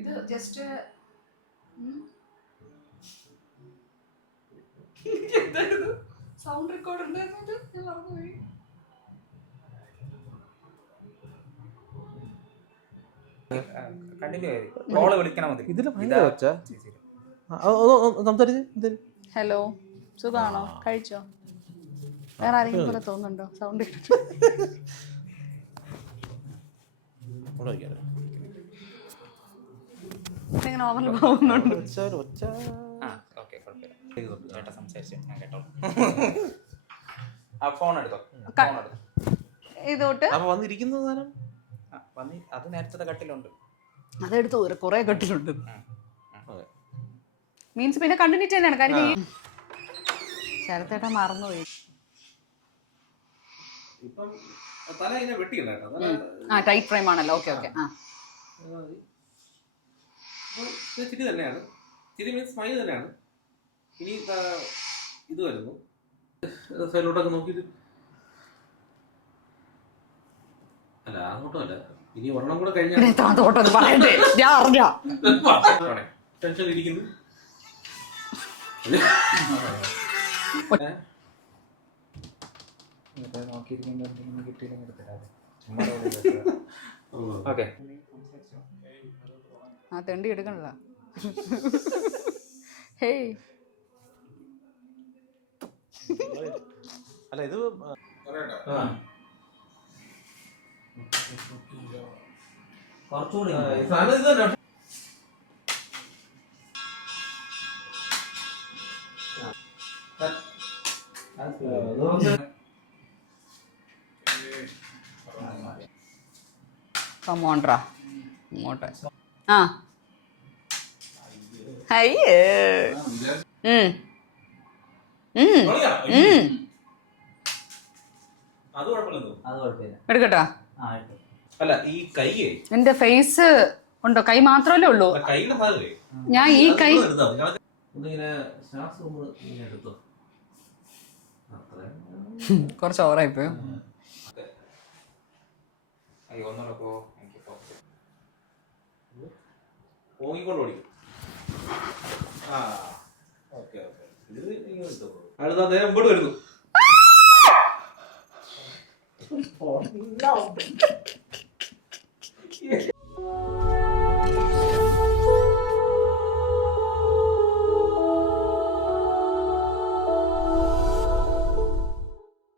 ഇത് ജസ്റ്റ് എന്തായിരുന്നു sound recorder ഉണ്ടായിരുന്നത് ഞാൻ മറന്നുപോയി. ഹലോ, സുഖാണോ? കഴിച്ചോ? വേറെ ആരെങ്കിലും പോലെ തോന്നുന്നുണ്ടോ സൗണ്ട്? ഇങ്ങനെ ഓവറിൽ പോകുന്നുണ്ട്. ഇതോട്ട് അത് നേരത്തെ കട്ടിലുണ്ട്, അതെടുത്ത് കുറെ കട്ടിലുണ്ട്. മീൻസ് പിന്നെ കണ്ടിന്യൂറ്റി തന്നെയാണ് കാര്യം. ശരത്തേട്ട മറന്നുപോയി. ആ ടൈറ്റ് ഫ്രെയിം ആണല്ലോ. Okay okay. ആ ചിരി തന്നെയാണ്, ചിരി മീൻസ് സ്മൈൽ തന്നെയാണ്. ഇനി ഇത് വരുന്നു സൈഡിലോട്ടൊക്കെ നോക്കിയിട്ട്, അല്ല അങ്ങോട്ടുമല്ല, ഇനി ഒരെണ്ണം കൂടെ കഴിഞ്ഞാൽ ടെൻഷൻ ഇരിക്കുന്നു. ആ തെണ്ടി എടുക്കണല്ല. ഹേയ് അല്ല ഇത് കമോണ്ട്രാ ഇങ്ങോട്ട്. ആ അയ്യേ എടുക്കട്ടാ. അല്ല ഈ കൈ എന്റെ ഫേസ് ഉണ്ടോ? കൈ മാത്രമല്ലേ ഉള്ളൂ. ഞാൻ ഈ കൈ കുറച്ച് ഓവറായിപ്പോയോ? ഓങ്ങിക്കൊണ്ട് ഓടിക്കും. അടുത്ത അദ്ദേഹം ഇങ്ങോട്ട് വരുന്നു.